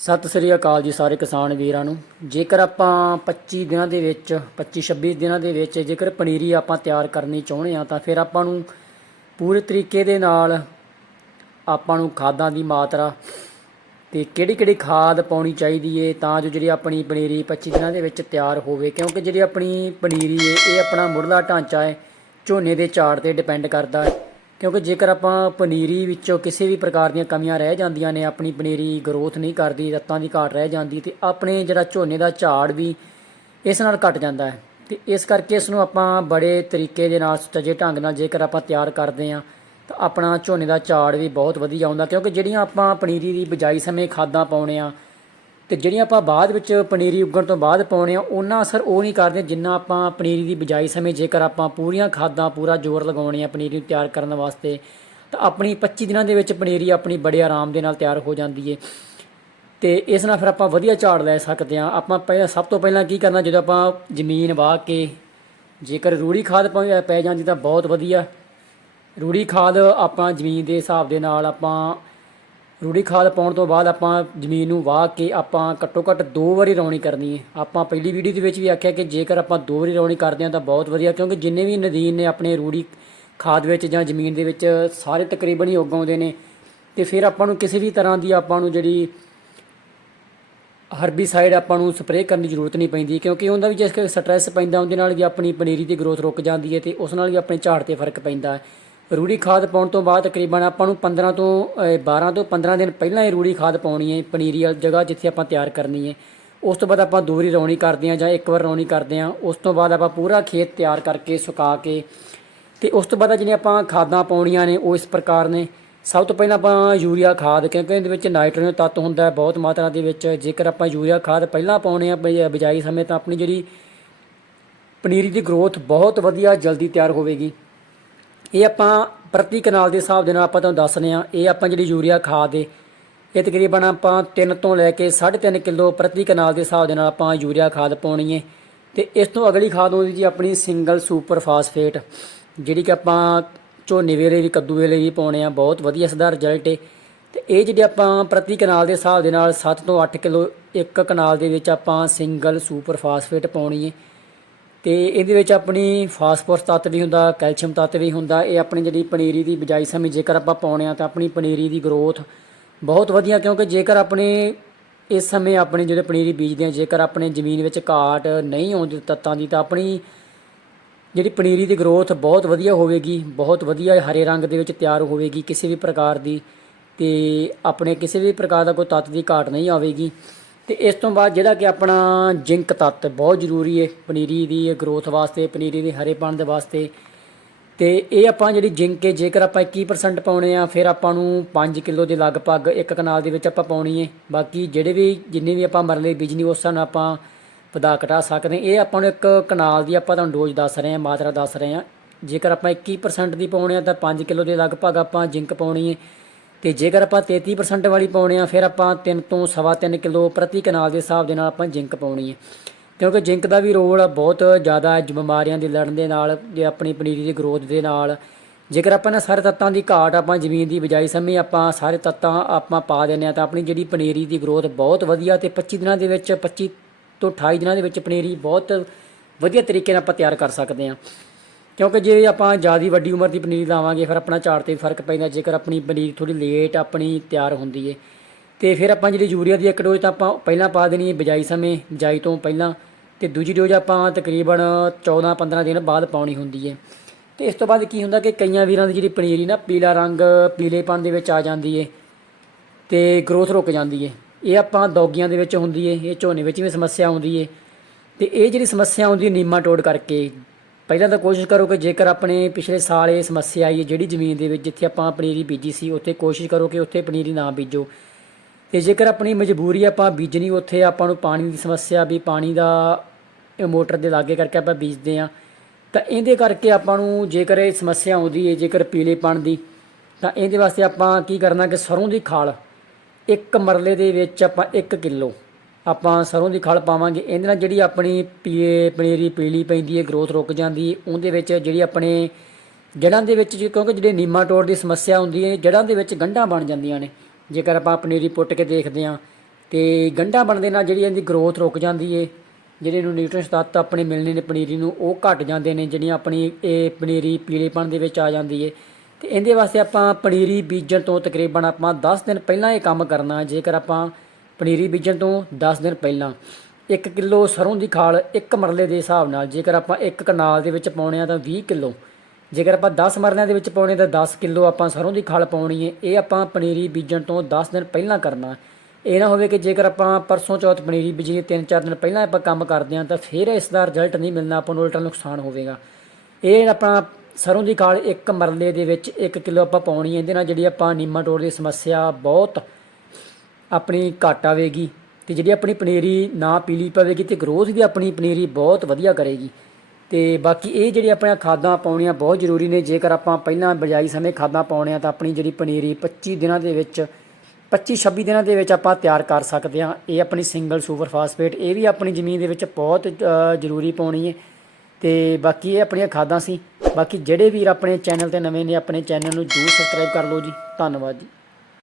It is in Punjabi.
ਸਤਿ ਸ੍ਰੀ ਅਕਾਲ ਜੀ ਸਾਰੇ ਕਿਸਾਨ ਵੀਰਾਂ ਨੂੰ। ਜੇਕਰ ਆਪਾਂ 25 ਦਿਨਾਂ ਦੇ ਵਿੱਚ 25 26 ਦਿਨਾਂ ਦੇ ਵਿੱਚ ਜੇਕਰ ਪਨੀਰੀ ਆਪਾਂ ਤਿਆਰ ਕਰਨੀ ਚਾਹੁੰਦੇ ਆ ਤਾਂ ਫਿਰ ਆਪਾਂ ਨੂੰ ਪੂਰੇ ਤਰੀਕੇ ਦੇ ਨਾਲ ਆਪਾਂ ਨੂੰ ਖਾਦਾਂ ਦੀ ਮਾਤਰਾ ਤੇ ਕਿਹੜੀ ਕਿਹੜੀ ਖਾਦ ਪਾਉਣੀ ਚਾਹੀਦੀ ਏ, ਤਾਂ ਜੋ ਜਿਹੜੀ ਆਪਣੀ ਪਨੀਰੀ 25 ਦਿਨਾਂ ਦੇ ਵਿੱਚ ਤਿਆਰ ਹੋਵੇ। ਕਿਉਂਕਿ ਜਿਹੜੀ ਆਪਣੀ ਪਨੀਰੀ ਏ, ਇਹ ਆਪਣਾ ਮੁੱਢਲਾ ਢਾਂਚਾ ਹੈ ਝੋਨੇ ਦੇ ਝਾੜ ਤੇ ਡਿਪੈਂਡ ਕਰਦਾ ਹੈ ਕਿਉਂਕਿ ਜੇਕਰ ਆਪਾਂ ਪਨੀਰੀ ਵਿੱਚੋਂ ਕਿਸੇ ਵੀ ਪ੍ਰਕਾਰ ਦੀਆਂ ਕਮੀਆਂ ਰਹਿ ਜਾਂਦੀਆਂ ਨੇ, ਆਪਣੀ ਪਨੀਰੀ ਗਰੋਥ ਨਹੀਂ ਕਰਦੀ, ਰੱਤਾਂ ਦੀ ਘਾਟ ਰਹਿ ਜਾਂਦੀ, ਤੇ ਆਪਣੇ ਜਿਹੜਾ ਝੋਨੇ ਦਾ ਝਾੜ ਵੀ ਇਸ ਨਾਲ ਘਟ ਜਾਂਦਾ ਹੈ। ਤੇ ਇਸ ਕਰਕੇ ਇਸ ਨੂੰ ਆਪਾਂ ਬੜੇ ਤਰੀਕੇ ਦੇ ਨਾਲ, ਸੁਚੱਜੇ ਢੰਗ ਨਾਲ ਜੇਕਰ ਆਪਾਂ ਤਿਆਰ ਕਰਦੇ ਹਾਂ, ਤਾਂ ਆਪਣਾ ਝੋਨੇ ਦਾ ਝਾੜ ਵੀ ਬਹੁਤ ਵਧੀਆ ਆਉਂਦਾ ਕਿਉਂਕਿ ਜਿਹੜੀਆਂ ਆਪਾਂ ਪਨੀਰੀ ਦੀ ਬਿਜਾਈ ਸਮੇਂ ਖਾਦਾਂ ਪਾਉਣੇ ਆ ਤੇ ਜਿਹੜੀਆਂ ਆਪਾਂ ਬਾਅਦ ਵਿੱਚ ਪਨੀਰੀ ਉੱਗਣ ਤੋਂ ਬਾਅਦ ਪਾਉਣੇ ਆ, ਉਹਨਾਂ ਅਸਰ ਉਹ ਨਹੀਂ ਕਰਦੇ ਜਿੰਨਾ ਆਪਾਂ ਪਨੀਰੀ ਦੀ ਬਿਜਾਈ ਸਮੇਂ ਜੇਕਰ ਆਪਾਂ ਪੂਰੀਆਂ ਖਾਦਾਂ, ਪੂਰਾ ਜ਼ੋਰ ਲਗਾਉਣੇ ਆ ਪਨੀਰੀ ਨੂੰ ਤਿਆਰ ਕਰਨ ਵਾਸਤੇ, ਤਾਂ ਆਪਣੀ 25 ਦਿਨਾਂ ਦੇ ਵਿੱਚ ਪਨੀਰੀ ਆਪਣੀ ਬੜੇ ਆਰਾਮ ਦੇ ਨਾਲ ਤਿਆਰ ਹੋ ਜਾਂਦੀ ਏ। ਤੇ ਇਸ ਨਾਲ ਫਿਰ ਆਪਾਂ ਵਧੀਆ ਝਾੜ ਲੈ ਸਕਦੇ ਹਾਂ ਆਪਾਂ ਪਹਿਲਾਂ ਸਭ ਤੋਂ ਪਹਿਲਾਂ ਕੀ ਕਰਨਾ, ਜਦੋਂ ਆਪਾਂ ਜ਼ਮੀਨ ਵਾਹ ਕੇ ਜੇਕਰ ਰੂੜੀ ਖਾਦ ਪੈ ਜਾਂਦੀ ਤਾਂ ਬਹੁਤ ਵਧੀਆ। ਰੂੜੀ ਖਾਦ ਆਪਾਂ ਜ਼ਮੀਨ ਦੇ ਹਿਸਾਬ ਦੇ ਨਾਲ ਆਪਾਂ ਰੂੜੀ ਖਾਦ ਪਾਉਣ ਤੋਂ ਬਾਅਦ ਆਪਾਂ ਜ਼ਮੀਨ ਨੂੰ ਵਾਹ ਕੇ ਆਪਾਂ ਘੱਟੋ ਘੱਟ ਦੋ ਵਾਰੀ ਰੌਣੀ ਕਰਨੀ ਹੈ। ਆਪਾਂ ਪਹਿਲੀ ਵੀਡੀਓ ਦੇ ਵਿੱਚ ਵੀ ਆਖਿਆ ਕਿ ਜੇਕਰ ਆਪਾਂ ਦੋ ਵਾਰੀ ਰੌਣੀ ਕਰਦੇ ਹਾਂ ਤਾਂ ਬਹੁਤ ਵਧੀਆ, ਕਿਉਂਕਿ ਜਿੰਨੇ ਵੀ ਨਦੀਨ ਨੇ ਆਪਣੇ ਰੂੜੀ ਖਾਦ ਵਿੱਚ ਜਾਂ ਜ਼ਮੀਨ ਦੇ ਵਿੱਚ ਸਾਰੇ ਤਕਰੀਬਨ ਹੀ ਉੱਗ ਨੇ ਤੇ ਫਿਰ ਆਪਾਂ ਨੂੰ ਕਿਸੇ ਵੀ ਤਰ੍ਹਾਂ ਦੀ ਆਪਾਂ ਨੂੰ ਜਿਹੜੀ ਹਰਬੀਸਾਈਡ ਆਪਾਂ ਨੂੰ ਸਪਰੇਅ ਕਰਨ ਦੀ ਜ਼ਰੂਰਤ ਨਹੀਂ ਪੈਂਦੀ, ਕਿਉਂਕਿ ਉਹਦਾ ਵੀ ਜਿਸ ਸਟ੍ਰੈਸ ਪੈਂਦਾ, ਉਹਦੇ ਨਾਲ ਵੀ ਆਪਣੀ ਪਨੀਰੀ ਦੀ ਗਰੋਥ ਰੁਕ ਜਾਂਦੀ ਹੈ ਤੇ ਉਸ ਨਾਲ ਵੀ ਆਪਣੇ ਝਾੜ ਤੇ ਫ਼ਰਕ ਪੈਂਦਾ ਹੈ। ਰੂੜੀ ਖਾਦ ਪਾਉਣ ਤੋਂ ਬਾਅਦ ਤਕਰੀਬਨ ਆਪਾਂ ਨੂੰ 15 ਤੋਂ ਅਹ, 12 ਤੋਂ 15 ਦਿਨ ਪਹਿਲਾਂ ਹੀ ਰੂੜੀ ਖਾਦ ਪਾਉਣੀ ਹੈ ਪਨੀਰੀ ਵਾਲੀ ਜਗ੍ਹਾ ਜਿੱਥੇ ਆਪਾਂ ਤਿਆਰ ਕਰਨੀ ਹੈ। ਉਸ ਤੋਂ ਬਾਅਦ ਆਪਾਂ ਦੂਰੀ ਰੌਣੀ ਕਰਦੇ ਹਾਂ ਜਾਂ ਇੱਕ ਵਾਰ ਰੌਣੀ ਕਰਦੇ ਹਾਂ। ਉਸ ਤੋਂ ਬਾਅਦ ਆਪਾਂ ਪੂਰਾ ਖੇਤ ਤਿਆਰ ਕਰਕੇ ਸੁਕਾ ਕੇ ਤੇ ਉਸ ਤੋਂ ਬਾਅਦ ਜਿਹੜੀਆਂ ਆਪਾਂ ਖਾਦਾਂ ਪਾਉਣੀਆਂ ਨੇ ਉਹ ਇਸ ਪ੍ਰਕਾਰ ਨੇ। ਸਭ ਤੋਂ ਪਹਿਲਾਂ ਆਪਾਂ ਯੂਰੀਆ ਖਾਦ ਕਿਉਂਕਿ ਇਹਦੇ ਵਿੱਚ ਨਾਈਟ੍ਰੋਜਨ ਤੱਤ ਹੁੰਦਾ ਹੈ ਬਹੁਤ ਮਾਤਰਾ ਦੇ ਵਿੱਚ। ਜੇਕਰ ਆਪਾਂ ਯੂਰੀਆ ਖਾਦ ਪਹਿਲਾਂ ਪਾਉਣੇ ਆ ਬ- ਬਿਜਾਈ ਸਮੇਂ ਤਾਂ ਆਪਣੀ ਜਿਹੜੀ ਪਨੀਰੀ ਦੀ ਗਰੋਥ ਬਹੁਤ ਵਧੀਆ ਜਲਦੀ ਤਿਆਰ ਹੋਵੇਗੀ। ਇਹ ਆਪਾਂ ਪ੍ਰਤੀ ਕਨਾਲ ਦੇ ਹਿਸਾਬ ਦੇ ਨਾਲ ਆਪਾਂ ਤੁਹਾਨੂੰ ਦੱਸਨੇ ਆ ਇਹ ਆਪਾਂ ਜਿਹੜੀ ਯੂਰੀਆ ਖਾਦ ਦੇ ਇਹ ਤਕਰੀਬਨ ਆਪਾਂ 3 ਤੋਂ ਲੈ ਕੇ 3.5 ਕਿਲੋ ਪ੍ਰਤੀ ਕਨਾਲ ਦੇ ਹਿਸਾਬ ਦੇ ਨਾਲ ਆਪਾਂ ਯੂਰੀਆ ਖਾਦ ਪਾਉਣੀ ਹੈ। ਤੇ ਇਸ ਤੋਂ ਅਗਲੀ ਖਾਦ ਹੁੰਦੀ ਜੀ ਆਪਣੀ ਸਿੰਗਲ ਸੁਪਰ ਫਾਸਫੇਟ, ਜਿਹੜੀ ਕਿ ਆਪਾਂ ਝੋਨੇ ਵੇਲੇ ਵੀ, ਕੱਦੂ ਵੇਲੇ ਵੀ ਪਾਉਣੇ ਆ, ਬਹੁਤ ਵਧੀਆ ਇਸਦਾ ਰਿਜ਼ਲਟ ਏ। ਤੇ ਇਹ ਜਿਹੜੇ ਆਪਾਂ ਪ੍ਰਤੀ ਕਨਾਲ ਦੇ ਹਿਸਾਬ ਦੇ ਨਾਲ 7 ਤੋਂ 8 ਕਿਲੋ ਇੱਕ ਕਨਾਲ ਦੇ ਵਿੱਚ ਆਪਾਂ ਸਿੰਗਲ ਸੁਪਰ ਫਾਸਫੇਟ ਪਾਉਣੀ ਹੈ। ਤੇ ਇਹਦੇ ਵਿੱਚ ਆਪਣੀ ਫਾਸਫੋਰਸ ਤੱਤ ਵੀ ਹੁੰਦਾ, ਕੈਲਸ਼ੀਅਮ ਤੱਤ ਵੀ ਹੁੰਦਾ, ਇਹ ਆਪਣੀ ਜਿਹੜੀ ਪਨੀਰੀ ਦੀ ਬਿਜਾਈ ਸਮੇਂ ਜੇਕਰ ਆਪਾਂ ਪਾਉਣੇ ਆ ਤਾਂ ਆਪਣੀ ਪਨੀਰੀ ਦੀ ਗਰੋਥ ਬਹੁਤ ਵਧੀਆ, ਕਿਉਂਕਿ ਜੇਕਰ ਆਪਣੇ ਇਸ ਸਮੇਂ ਆਪਣੀ ਜਿਹੜੇ ਪਨੀਰੀ ਬੀਜਦੇ ਆ, ਜੇਕਰ ਆਪਣੇ ਜ਼ਮੀਨ ਵਿੱਚ ਘਾਟ ਨਹੀਂ ਆਉਂਦੀ ਤੱਤਾਂ ਦੀ, ਤਾਂ ਆਪਣੀ ਜਿਹੜੀ ਪਨੀਰੀ ਦੀ ਗਰੋਥ ਬਹੁਤ ਵਧੀਆ ਹੋਵੇਗੀ, ਬਹੁਤ ਵਧੀਆ ਹਰੇ ਰੰਗ ਦੇ ਵਿੱਚ ਤਿਆਰ ਹੋਵੇਗੀ ਕਿਸੇ ਵੀ ਪ੍ਰਕਾਰ ਦੀ ਤੇ ਆਪਣੇ ਕਿਸੇ ਵੀ ਪ੍ਰਕਾਰ ਦਾ ਕੋਈ ਤੱਤ ਦੀ ਘਾਟ ਨਹੀਂ ਆਵੇਗੀ। ਤੇ ਇਸ ਤੋਂ ਬਾਅਦ ਜਿਹੜਾ ਕਿ ਆਪਣਾ ਜ਼ਿੰਕ ਤੱਤ ਬਹੁਤ ਜ਼ਰੂਰੀ ਹੈ ਪਨੀਰੀ ਦੀ ਗਰੋਥ ਵਾਸਤੇ, ਪਨੀਰੀ ਦੇ ਹਰੇਪਣ ਦੇ ਵਾਸਤੇ। ਤੇ ਇਹ ਆਪਾਂ ਜਿਹੜੀ ਜ਼ਿੰਕ ਹੈ, ਜੇਕਰ ਆਪਾਂ 21% ਪਾਉਣੇ ਆ, ਫਿਰ ਆਪਾਂ ਨੂੰ 5 ਕਿਲੋ ਦੇ ਲਗਭਗ ਇੱਕ ਕਨਾਲ ਦੇ ਵਿੱਚ ਆਪਾਂ ਪਾਉਣੀ ਹੈ। ਬਾਕੀ ਜਿਹੜੇ ਵੀ, ਜਿੰਨੇ ਵੀ ਆਪਾਂ ਮਰਲੇ ਬੀਜਣੀ ਉਸ ਹਿਸਾਬ ਨਾਲ ਆਪਾਂ ਵਧਾ ਘਟਾ ਸਕਦੇ ਹਾਂ। ਇਹ ਆਪਾਂ ਨੂੰ ਇੱਕ ਕਨਾਲ ਦੀ ਆਪਾਂ ਤੁਹਾਨੂੰ ਡੋਜ਼ ਦੱਸ ਰਹੇ ਹਾਂ, ਮਾਤਰਾ ਦੱਸ ਰਹੇ ਹਾਂ। ਜੇਕਰ ਆਪਾਂ 21% ਦੀ ਪਾਉਣੇ ਆ, ਤਾਂ 5 ਕਿਲੋ ਦੇ ਲਗਭਗ ਆਪਾਂ ਜ਼ਿੰਕ ਪਾਉਣੀ ਹੈ। ਤੇ ਜੇਕਰ ਆਪਾਂ 33% ਵਾਲੀ ਪਾਉਣੇ ਆ, ਫਿਰ ਆਪਾਂ 3 ਤੋਂ ਸਵਾ ਤਿੰਨ ਕਿਲੋ ਪ੍ਰਤੀ ਕਨਾਲ ਦੇ ਹਿਸਾਬ ਦੇ ਨਾਲ ਆਪਾਂ ਜ਼ਿੰਕ ਪਾਉਣੀ ਹੈ ਕਿਉਂਕਿ ਜ਼ਿੰਕ ਦਾ ਵੀ ਰੋਲ ਬਹੁਤ ਜ਼ਿਆਦਾ ਹੈ, ਬਿਮਾਰੀਆਂ ਦੇ ਲੜਨ ਦੇ ਨਾਲ ਜੇ ਆਪਣੀ ਪਨੀਰੀ ਦੀ ਗਰੋਥ ਦੇ ਨਾਲ। ਜੇਕਰ ਆਪਾਂ ਨਾ ਸਾਰੇ ਤੱਤਾਂ ਦੀ ਘਾਟ ਆਪਾਂ ਜ਼ਮੀਨ ਦੀ ਬਿਜਾਈ ਸਮੇਂ ਆਪਾਂ ਸਾਰੇ ਤੱਤਾਂ ਆਪਾਂ ਪਾ ਦਿੰਦੇ ਆ ਤਾਂ ਆਪਣੀ ਜਿਹੜੀ ਪਨੀਰੀ ਦੀ ਗਰੋਥ ਬਹੁਤ ਵਧੀਆ ਤੇ 25 ਦਿਨਾਂ ਦੇ ਵਿੱਚ 25 ਤੋਂ 28 ਦਿਨਾਂ ਦੇ ਵਿੱਚ ਪਨੀਰੀ ਬਹੁਤ ਵਧੀਆ ਤਰੀਕੇ ਨਾਲ ਆਪਾਂ ਤਿਆਰ ਕਰ ਸਕਦੇ ਹਾਂ। ਕਿਉਂਕਿ ਜੇ ਆਪਾਂ ਜ਼ਿਆਦਾ ਵੱਡੀ ਉਮਰ ਦੀ ਪਨੀਰੀ ਲਾਵਾਂਗੇ, ਫਿਰ ਆਪਣਾ ਝਾੜ ਤੇ ਵੀ ਫ਼ਰਕ ਪੈਂਦਾ। ਜੇਕਰ ਆਪਣੀ ਪਨੀਰ ਥੋੜੀ ਲੇਟ ਆਪਣੀ ਤਿਆਰ ਹੁੰਦੀ ਏ, ਤੇ ਫਿਰ ਆਪਾਂ ਜਿਹੜੀ ਯੂਰੀਆ ਦੀ ਇੱਕ ਡੋਜ਼ ਤਾਂ ਆਪਾਂ ਪਹਿਲਾਂ ਪਾ ਦੇਣੀ ਹੈ ਬਿਜਾਈ ਸਮੇਂ, ਬਿਜਾਈ ਤੋਂ ਪਹਿਲਾਂ, ਤੇ ਦੂਜੀ ਡੋਜ਼ ਆਪਾਂ ਤਕਰੀਬਨ 14-15 ਦਿਨ ਬਾਅਦ ਪਾਉਣੀ ਹੁੰਦੀ ਏ। ਤੇ ਇਸ ਤੋਂ ਬਾਅਦ ਕੀ ਹੁੰਦਾ ਕਿ ਕਈਆਂ ਵੀਰਾਂ ਦੀ ਜਿਹੜੀ ਪਨੀਰੀ ਨਾ ਪੀਲਾ ਰੰਗ, ਪੀਲੇਪਨ ਦੇ ਵਿੱਚ ਆ ਜਾਂਦੀ ਏ, ਤੇ ਗਰੋਥ ਰੁਕ ਜਾਂਦੀ ਏ। ਇਹ ਆਪਾਂ ਦੌਗੀਆਂ ਦੇ ਵਿੱਚ ਹੁੰਦੀ ਏ, ਇਹ ਝੋਨੇ ਵਿੱਚ ਵੀ ਸਮੱਸਿਆ ਆਉਂਦੀ ਏ, ਤੇ ਇਹ ਜਿਹੜੀ ਸਮੱਸਿਆ ਆਉਂਦੀ ਹੈ ਨੀਮਾਟੋਡ ਕਰਕੇ ਪਹਿਲਾਂ ਤਾਂ ਕੋਸ਼ਿਸ਼ ਕਰੋ ਕਿ ਜੇਕਰ ਆਪਣੇ ਪਿਛਲੇ ਸਾਲ ਇਹ ਸਮੱਸਿਆ ਆਈ ਹੈ, ਜਿਹੜੀ ਜ਼ਮੀਨ ਦੇ ਵਿੱਚ ਜਿੱਥੇ ਆਪਾਂ ਪਨੀਰੀ ਬੀਜੀ ਸੀ, ਉੱਥੇ ਕੋਸ਼ਿਸ਼ ਕਰੋ ਕਿ ਉੱਥੇ ਪਨੀਰੀ ਨਾ ਬੀਜੋ। ਤੇ ਜੇਕਰ ਆਪਣੀ ਮਜਬੂਰੀ ਆਪਾਂ ਬੀਜਣੀ, ਉੱਥੇ ਆਪਾਂ ਨੂੰ ਪਾਣੀ ਦੀ ਸਮੱਸਿਆ ਵੀ ਪਾਣੀ ਦਾ ਇਹ ਮੋਟਰ ਦੇ ਲਾਗੇ ਕਰਕੇ ਆਪਾਂ ਬੀਜਦੇ ਆ ਤਾਂ ਇਹਦੇ ਕਰਕੇ ਆਪਾਂ ਨੂੰ ਜੇਕਰ ਇਹ ਸਮੱਸਿਆ ਆਉਂਦੀ ਹੈ, ਜੇਕਰ ਪੀਲੇਪਣ ਦੀ, ਤਾਂ ਇਹਦੇ ਵਾਸਤੇ ਆਪਾਂ ਕੀ ਕਰਨਾ ਕਿ ਸਰੋਂ ਦੀ ਖਾਲ, ਇੱਕ ਮਰਲੇ ਦੇ ਵਿੱਚ ਆਪਾਂ 1 ਕਿਲੋ ਆਪਾਂ ਸਰੋਂ ਦੀ ਖਲ ਪਾਵਾਂਗੇ। ਇਹਦੇ ਨਾਲ ਜਿਹੜੀ ਆਪਣੀ ਪੀਏ, ਪਨੀਰੀ ਪੀਲੀ ਪੈਂਦੀ ਹੈ ਗਰੋਥ ਰੁਕ ਜਾਂਦੀ ਹੈ। ਉਹਦੇ ਵਿੱਚ ਜਿਹੜੀ ਆਪਣੇ ਜੜ੍ਹਾਂ ਦੇ ਵਿੱਚ ਕਿਉਂਕਿ ਜਿਹੜੇ ਨੀਮਾਟੋਡ ਦੀ ਸਮੱਸਿਆ ਹੁੰਦੀ ਹੈ ਜੜ੍ਹਾਂ ਦੇ ਵਿੱਚ ਗੰਢਾਂ ਬਣ ਜਾਂਦੀਆਂ ਨੇ। ਜੇਕਰ ਆਪਾਂ ਪਨੀਰੀ ਪੁੱਟ ਕੇ ਦੇਖਦੇ ਹਾਂ, ਤੇ ਗੰਢਾਂ ਬਣਦੇ ਨਾਲ ਜਿਹੜੀ ਇਹਦੀ ਗਰੋਥ ਰੁਕ ਜਾਂਦੀ ਹੈ, ਜਿਹੜੇ ਨੂੰ ਨਿਊਟ੍ਰੀਸ਼ਨ ਤੱਤ ਆਪਣੇ ਮਿਲਣੇ ਨੇ ਪਨੀਰੀ ਨੂੰ, ਉਹ ਘਟ ਜਾਂਦੇ ਨੇ, ਜਿਹੜੀਆਂ ਆਪਣੀ ਇਹ ਪਨੀਰੀ ਪੀਲੇਪਣ ਦੇ ਵਿੱਚ ਆ ਜਾਂਦੀ ਹੈ। ਤੇ ਇਹਦੇ ਵਾਸਤੇ ਆਪਾਂ ਪਨੀਰੀ ਬੀਜਣ ਤੋਂ ਤਕਰੀਬਨ ਆਪਾਂ 10 ਦਿਨ ਪਹਿਲਾਂ ਇਹ ਕੰਮ ਕਰਨਾ, ਜੇਕਰ ਆਪਾਂ ਪਨੀਰੀ ਬੀਜਣ ਤੋਂ 10 ਦਿਨ ਪਹਿਲਾਂ 1 ਕਿਲੋ ਸਰੋਂ ਦੀ ਖਾਲ ਇੱਕ ਮਰਲੇ ਦੇ ਹਿਸਾਬ ਨਾਲ, ਜੇਕਰ ਆਪਾਂ ਇੱਕ ਕਨਾਲ ਦੇ ਵਿੱਚ ਪਾਉਣੇ ਆ ਤਾਂ 20 ਕਿਲੋ। ਜੇਕਰ ਆਪਾਂ 10 ਮਰਲਿਆਂ ਦੇ ਵਿੱਚ ਪਾਉਣੇ ਤਾਂ 10 ਕਿਲੋ ਆਪਾਂ ਸਰੋਂ ਦੀ ਖਾਲ ਪਾਉਣੀ ਹੈ ਇਹ ਆਪਾਂ ਪਨੀਰੀ ਬੀਜਣ ਤੋਂ 10 ਦਿਨ ਪਹਿਲਾਂ ਕਰਨਾ। ਇਹ ਨਾ ਹੋਵੇ ਕਿ ਜੇਕਰ ਆਪਾਂ ਪਰਸੋਂ ਚੌਥ ਪਨੀਰੀ ਬੀਜੀਏ 3-4 ਦਿਨ ਪਹਿਲਾਂ ਆਪਾਂ ਕੰਮ ਕਰਦੇ ਹਾਂ ਤਾਂ ਫਿਰ ਇਸ ਦਾ ਰਿਜ਼ਲਟ ਨਹੀਂ ਮਿਲਣਾ, ਆਪਾਂ ਨੂੰ ਉਲਟਾ ਨੁਕਸਾਨ ਹੋਵੇਗਾ। ਇਹ ਆਪਣਾ ਸਰੋਂ ਦੀ ਖਾਲ ਇੱਕ ਮਰਲੇ ਦੇ ਵਿੱਚ 1 ਕਿਲੋ ਆਪਾਂ ਪਾਉਣੀ ਹੈ ਇਹਦੇ ਨਾਲ ਜਿਹੜੀ ਆਪਾਂ ਨੀਮਾਟੋਡ ਦੀ ਸਮੱਸਿਆ ਬਹੁਤ ਆਪਣੀ ਘੱਟ ਆਵੇਗੀ ਤੇ ਜਿਹੜੀ ਆਪਣੀ ਪਨੀਰੀ ਨਾ ਪੀਲੀ ਪਵੇਗੀ ਤੇ ਗਰੋਥ ਵੀ ਆਪਣੀ ਪਨੀਰੀ ਬਹੁਤ ਵਧੀਆ ਕਰੇਗੀ। ਤੇ ਬਾਕੀ ਇਹ ਜਿਹੜੀ ਆਪਣੀਆਂ ਖਾਦਾਂ ਪਾਉਣੀਆਂ ਬਹੁਤ ਜ਼ਰੂਰੀ ਨੇ, ਜੇਕਰ ਆਪਾਂ ਪਹਿਲਾਂ ਬਜਾਈ ਸਮੇਂ ਖਾਦਾਂ ਪਾਉਣੇ ਆ ਤਾਂ ਆਪਣੀ ਜਿਹੜੀ ਪਨੀਰੀ 25 ਦਿਨਾਂ ਦੇ ਵਿੱਚ 25 26 ਦਿਨਾਂ ਦੇ ਵਿੱਚ ਆਪਾਂ ਤਿਆਰ ਕਰ ਸਕਦੇ ਹਾਂ। ਇਹ ਆਪਣੀ ਸਿੰਗਲ ਸੁਪਰ ਫਾਸਫੇਟ ਇਹ ਵੀ ਆਪਣੀ ਜ਼ਮੀਨ ਦੇ ਵਿੱਚ ਬਹੁਤ ਜ਼ਰੂਰੀ ਪਾਉਣੀ ਹੈ। ਤੇ ਬਾਕੀ ਇਹ ਆਪਣੀਆਂ ਖਾਦਾਂ ਸੀ। ਬਾਕੀ ਜਿਹੜੇ ਵੀਰ ਆਪਣੇ ਚੈਨਲ ਤੇ ਨਵੇਂ ਨੇ, ਆਪਣੇ ਚੈਨਲ ਨੂੰ ਜਰੂਰ ਸਬਸਕ੍ਰਾਈਬ ਕਰ ਲਓ ਜੀ। ਧੰਨਵਾਦ ਜੀ।